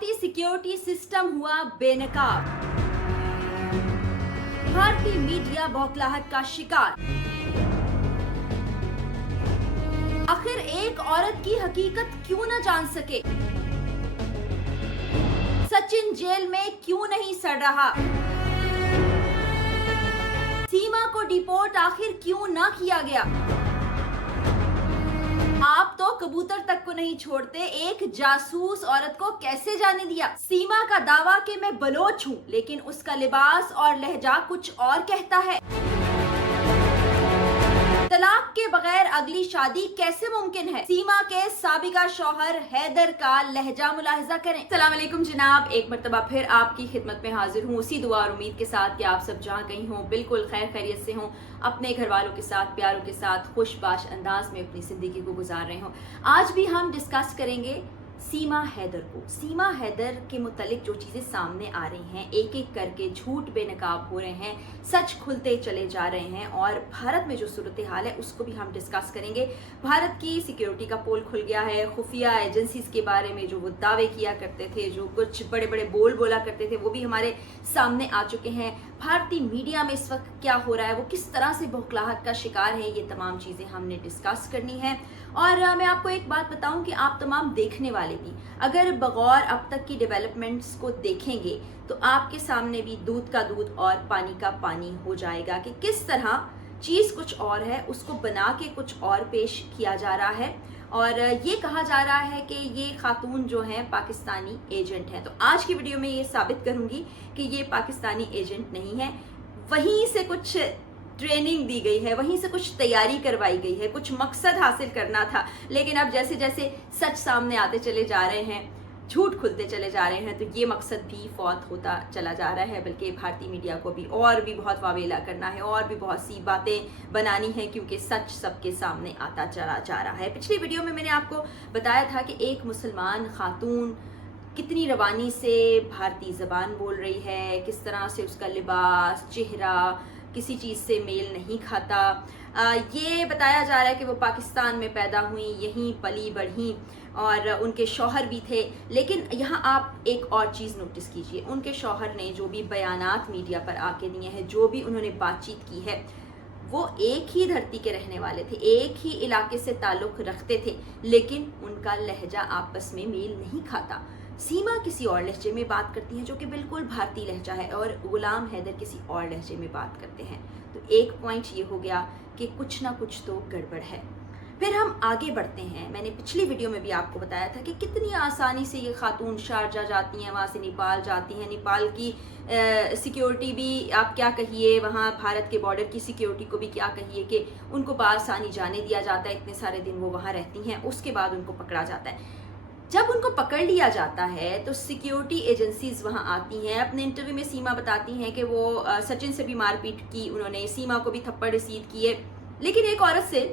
भारतीय security system हुआ बेनकाब। भारतीय मीडिया बौखलाहट का शिकार। आखिर एक औरत की हकीकत क्यों न जान सके? सचिन जेल में क्यों नहीं सड़ रहा? सीमा को डिपोर्ट आखिर क्यों न किया गया? आप तो कबूतर तक को नहीं छोड़ते, एक जासूस औरत को कैसे जाने दिया? सीमा का दावा कि मैं बलोच हूँ, लेकिन उसका लिबास और लहजा कुछ और कहता है। तलाक के बगैर अगली शादी कैसे मुमकिन है? सीमा के साबिका शौहर हैदर का लहजा मुलाहिजा करें। अस्सलाम वालेकुम जनाब, एक मरतबा फिर आपकी खिदमत में हाजिर हूँ उसी दुआ और उम्मीद के साथ कि आप सब जहाँ कहीं हों बिल्कुल खैर खैरियत से हों, अपने घर वालों के साथ, प्यारों के साथ खुशबाश अंदाज में अपनी जिंदगी को गुजार रहे हों। आज भी हम डिस्कस करेंगे सीमा हैदर को। सीमा हैदर के मुतालिक जो चीज़ें सामने आ रही हैं, एक एक करके झूठ बेनकाब हो रहे हैं, सच खुलते चले जा रहे हैं और भारत में जो सूरत हाल है उसको भी हम डिस्कस करेंगे। भारत की सिक्योरिटी का पोल खुल गया है। खुफिया एजेंसीज के बारे में जो वो दावे किया करते थे, जो कुछ बड़े बड़े बोल बोला करते थे, वो भी हमारे सामने आ चुके हैं। भारतीय मीडिया में इस वक्त क्या हो रहा है, वो किस तरह से बौखलाहट का शिकार है, ये तमाम चीज़ें हमने डिस्कस करनी है। और मैं आपको एक बात बताऊं कि आप तमाम देखने वाले भी अगर बगौर अब तक की डेवलपमेंट्स को देखेंगे तो आपके सामने भी दूध का दूध और पानी का पानी हो जाएगा कि किस तरह चीज़ कुछ और है, उसको बना के कुछ और पेश किया जा रहा है। और ये कहा जा रहा है कि ये खातून जो हैं पाकिस्तानी एजेंट हैं। तो आज की वीडियो में ये साबित करूंगी कि ये पाकिस्तानी एजेंट नहीं है, वहीं से कुछ ट्रेनिंग दी गई है, वहीं से कुछ तैयारी करवाई गई है, कुछ मकसद हासिल करना था। लेकिन अब जैसे जैसे सच सामने आते चले जा रहे हैं, झूठ खुलते चले जा रहे हैं, तो ये मकसद भी फौत होता चला जा रहा है। बल्कि भारतीय मीडिया को भी और भी बहुत वावेला करना है और भी बहुत सी बातें बनानी है, क्योंकि सच सबके सामने आता चला जा रहा है। पिछली वीडियो में मैंने आपको बताया था कि एक मुसलमान खातून कितनी रवानी से भारतीय ज़बान बोल रही है, किस तरह से उसका लिबास, चेहरा किसी चीज़ से मेल नहीं खाता। ये बताया जा रहा है कि वो पाकिस्तान में पैदा हुई, यहीं पली बढ़ी और उनके शौहर भी थे। लेकिन यहाँ आप एक और चीज़ नोटिस कीजिए, उनके शौहर ने जो भी बयानात मीडिया पर आके दिए हैं, जो भी उन्होंने बातचीत की है, वो एक ही धरती के रहने वाले थे, एक ही इलाके से ताल्लुक़ रखते थे, लेकिन उनका लहजा आपस में मेल नहीं खाता। सीमा किसी और लहजे में बात करती हैं जो कि बिल्कुल भारतीय लहजा है, और गुलाम हैदर किसी और लहजे में बात करते हैं। तो एक पॉइंट ये हो गया कि कुछ ना कुछ तो गड़बड़ है। फिर हम आगे बढ़ते हैं। मैंने पिछली वीडियो में भी आपको बताया था कि कितनी आसानी से ये खातून शारजा जाती हैं, वहाँ से नेपाल जाती हैं। नेपाल की सिक्योरिटी भी आप क्या कहिए, वहाँ भारत के बॉर्डर की सिक्योरिटी को भी क्या कहिए कि उनको बआसानी जाने दिया जाता है। इतने सारे दिन वो वहाँ रहती हैं, उसके बाद उनको पकड़ा जाता है। जब उनको पकड़ लिया जाता है तो सिक्योरिटी एजेंसीज वहाँ आती हैं। अपने इंटरव्यू में सीमा बताती हैं कि वो सचिन से भी मारपीट की उन्होंने, सीमा को भी थप्पड़ रसीद किए, लेकिन एक औरत से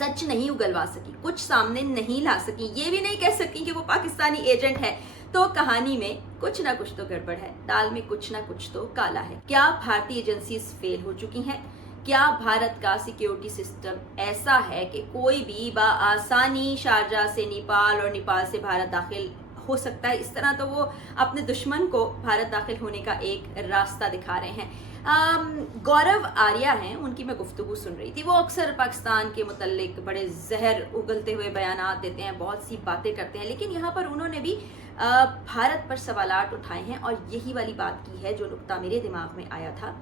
सच नहीं उगलवा सकी, कुछ सामने नहीं ला सकी, ये भी नहीं कह सकी कि वो पाकिस्तानी एजेंट है। तो कहानी में कुछ ना कुछ तो गड़बड़ है, दाल में कुछ ना कुछ तो काला है। क्या भारतीय एजेंसीज फेल हो चुकी हैं? क्या भारत का सिक्योरिटी सिस्टम ऐसा है कि कोई भी बआसानी शारजा से नेपाल और नेपाल से भारत दाखिल हो सकता है? इस तरह तो वो अपने दुश्मन को भारत दाखिल होने का एक रास्ता दिखा रहे हैं। गौरव आर्या हैं, उनकी मैं गुफ्तगू सुन रही थी। वो अक्सर पाकिस्तान के मुतल्लिक बड़े जहर उगलते हुए बयानात देते हैं, बहुत सी बातें करते हैं, लेकिन यहाँ पर उन्होंने भी भारत पर सवालात उठाए हैं। और यही वाली बात की है जो नुक्ता मेरे दिमाग में आया था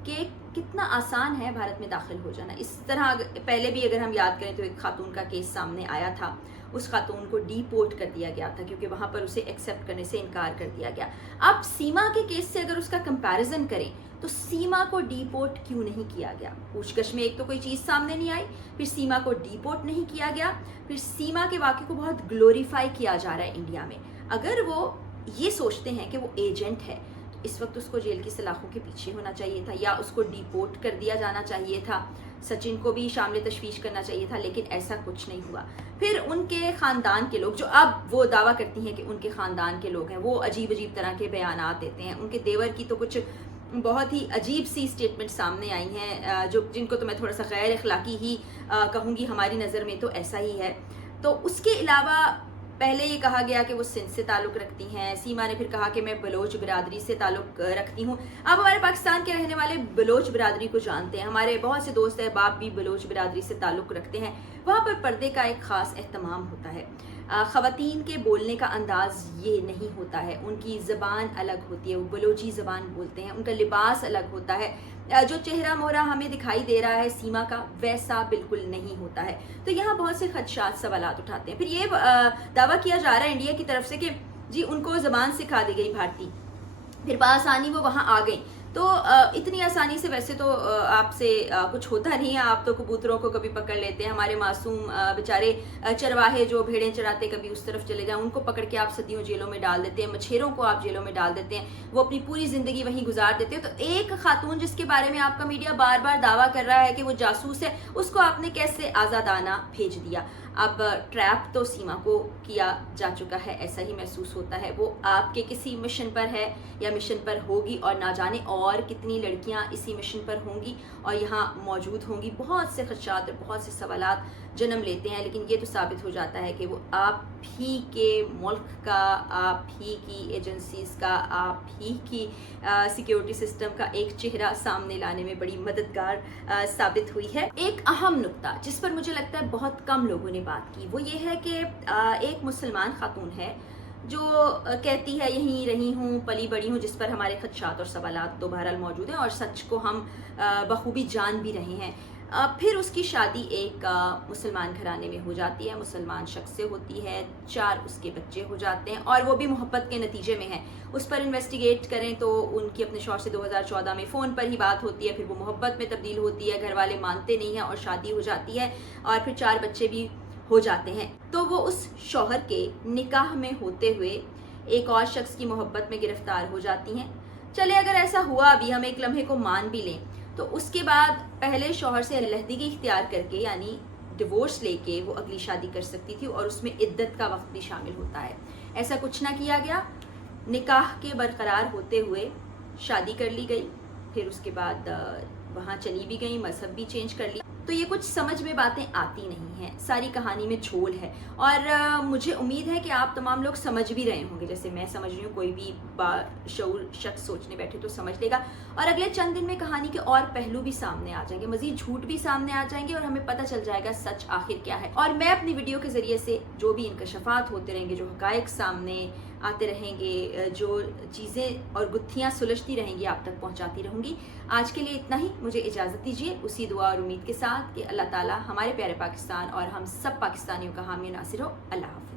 कि कितना आसान है भारत में दाखिल हो जाना। इस तरह पहले भी अगर हम याद करें तो एक खातून का केस सामने आया था, उस खातून को डीपोर्ट कर दिया गया था क्योंकि वहाँ पर उसे एक्सेप्ट करने से इनकार कर दिया गया। अब सीमा के केस से अगर उसका कंपैरिजन करें तो सीमा को डीपोर्ट क्यों नहीं किया गया? पूछगछ में एक तो कोई चीज़ सामने नहीं आई, फिर सीमा को डीपोर्ट नहीं किया गया, फिर सीमा के वाक़े को बहुत ग्लोरीफाई किया जा रहा है इंडिया में। अगर वो ये सोचते हैं कि वो एजेंट है, इस वक्त उसको जेल की सलाखों के पीछे होना चाहिए था, या उसको डिपोर्ट कर दिया जाना चाहिए था। सचिन को भी शामिल तशवीश करना चाहिए था, लेकिन ऐसा कुछ नहीं हुआ। फिर उनके ख़ानदान के लोग, जो अब वो दावा करती हैं कि उनके ख़ानदान के लोग हैं, वो अजीब अजीब तरह के बयानात देते हैं। उनके देवर की तो कुछ बहुत ही अजीब सी स्टेटमेंट सामने आई हैं, जो जिनको तो मैं थोड़ा सा गैर अखलाकी ही कहूँगी, हमारी नज़र में तो ऐसा ही है। तो उसके अलावा पहले ये कहा गया कि वो सिंध से ताल्लुक़ रखती हैं, सीमा ने फिर कहा कि मैं बलोच बिरादरी से ताल्लुक़ रखती हूँ। अब हमारे पाकिस्तान के रहने वाले बलोच बिरादरी को जानते हैं, हमारे बहुत से दोस्त अहबाब भी बलोच बिरादरी से ताल्लुक़ रखते हैं। वहाँ पर पर्दे का एक ख़ास एहतमाम होता है, ख़वातीन के बोलने का अंदाज़ ये नहीं होता है, उनकी ज़बान अलग होती है, वो बलोची ज़बान बोलते हैं, उनका लिबास अलग होता है, जो चेहरा मोहरा हमें दिखाई दे रहा है सीमा का वैसा बिल्कुल नहीं होता है। तो यहाँ बहुत से खदशात सवालात उठाते हैं। फिर ये दावा किया जा रहा है इंडिया की तरफ से कि जी उनको ज़बान सिखा दी गई भारतीय, फिर बआसानी वो वहाँ आ गई। तो इतनी आसानी से वैसे तो आपसे कुछ होता नहीं है, आप तो कबूतरों को कभी पकड़ लेते हैं, हमारे मासूम बेचारे चरवाहे जो भेड़ें चराते कभी उस तरफ चले जाएं, उनको पकड़ के आप सदियों जेलों में डाल देते हैं, मछेरों को आप जेलों में डाल देते हैं, वो अपनी पूरी ज़िंदगी वहीं गुजार देते हैं। तो एक खातून जिसके बारे में आपका मीडिया बार बार दावा कर रहा है कि वो जासूस है, उसको आपने कैसे आज़ादाना भेज दिया। अब ट्रैप तो सीमा को किया जा चुका है, ऐसा ही महसूस होता है। वो आपके किसी मिशन पर है या मिशन पर होगी, और ना जाने और कितनी लड़कियां इसी मिशन पर होंगी और यहाँ मौजूद होंगी। बहुत से खदशात और बहुत से सवालात जन्म लेते हैं, लेकिन ये तो साबित हो जाता है कि वो आप ही के मुल्क का, आप ही की एजेंसीज़ का, आप ही की सिक्योरिटी सिस्टम का एक चेहरा सामने लाने में बड़ी मददगार साबित हुई है। एक अहम नुक्ता जिस पर मुझे लगता है बहुत कम लोगों ने बात की, वो ये है कि एक मुसलमान खातून है जो कहती है यहीं रही हूँ, पली बड़ी हूँ, जिस पर हमारे खदशात और सवालात तो बहरहाल मौजूद हैं और सच को हम बखूबी जान भी रहे हैं। फिर उसकी शादी एक मुसलमान घराने में हो जाती है, मुसलमान शख्स से होती है, 4 उसके बच्चे हो जाते हैं और वो भी मोहब्बत के नतीजे में है। उस पर इन्वेस्टिगेट करें तो उनकी अपने शौहर से 2014 में फ़ोन पर ही बात होती है, फिर वो मोहब्बत में तब्दील होती है, घर वाले मानते नहीं हैं और शादी हो जाती है और फिर 4 बच्चे भी हो जाते हैं। तो वो उस शौहर के निकाह में होते हुए एक और शख्स की मोहब्बत में गिरफ्तार हो जाती हैं। चले अगर ऐसा हुआ, अभी हम एक लम्हे को मान भी लें, तो उसके बाद पहले शौहर से अलहदगी इख्तियार करके यानी डिवोर्स लेके वो अगली शादी कर सकती थी और उसमें इद्दत का वक्त भी शामिल होता है। ऐसा कुछ ना किया गया, निकाह के बरकरार होते हुए शादी कर ली गई, फिर उसके बाद वहाँ चली भी गई, मजहब भी चेंज कर लिया। तो ये कुछ समझ में बातें आती नहीं हैं, सारी कहानी में झोल है और मुझे उम्मीद है कि आप तमाम लोग समझ भी रहे होंगे, जैसे मैं समझ रही हूँ, कोई भी बाशऊर शख्स सोचने बैठे तो समझ लेगा। और अगले चंद दिन में कहानी के और पहलू भी सामने आ जाएंगे, मजीद झूठ भी सामने आ जाएंगे और हमें पता चल जाएगा सच आखिर क्या है। और मैं अपनी वीडियो के ज़रिए से जो भी इंकशाफात होते रहेंगे, जो हकायक सामने आते रहेंगे, जो चीज़ें और गुत्थियाँ सुलझती रहेंगी, आप तक पहुँचाती रहूँगी। आज के लिए इतना ही, मुझे इजाज़त दीजिए उसी दुआ और उम्मीद के साथ कि अल्लाह ताला हमारे प्यारे पाकिस्तान और हम सब पाकिस्तानियों का हामी नासिर हो। अल्लाह हाफ़िज़।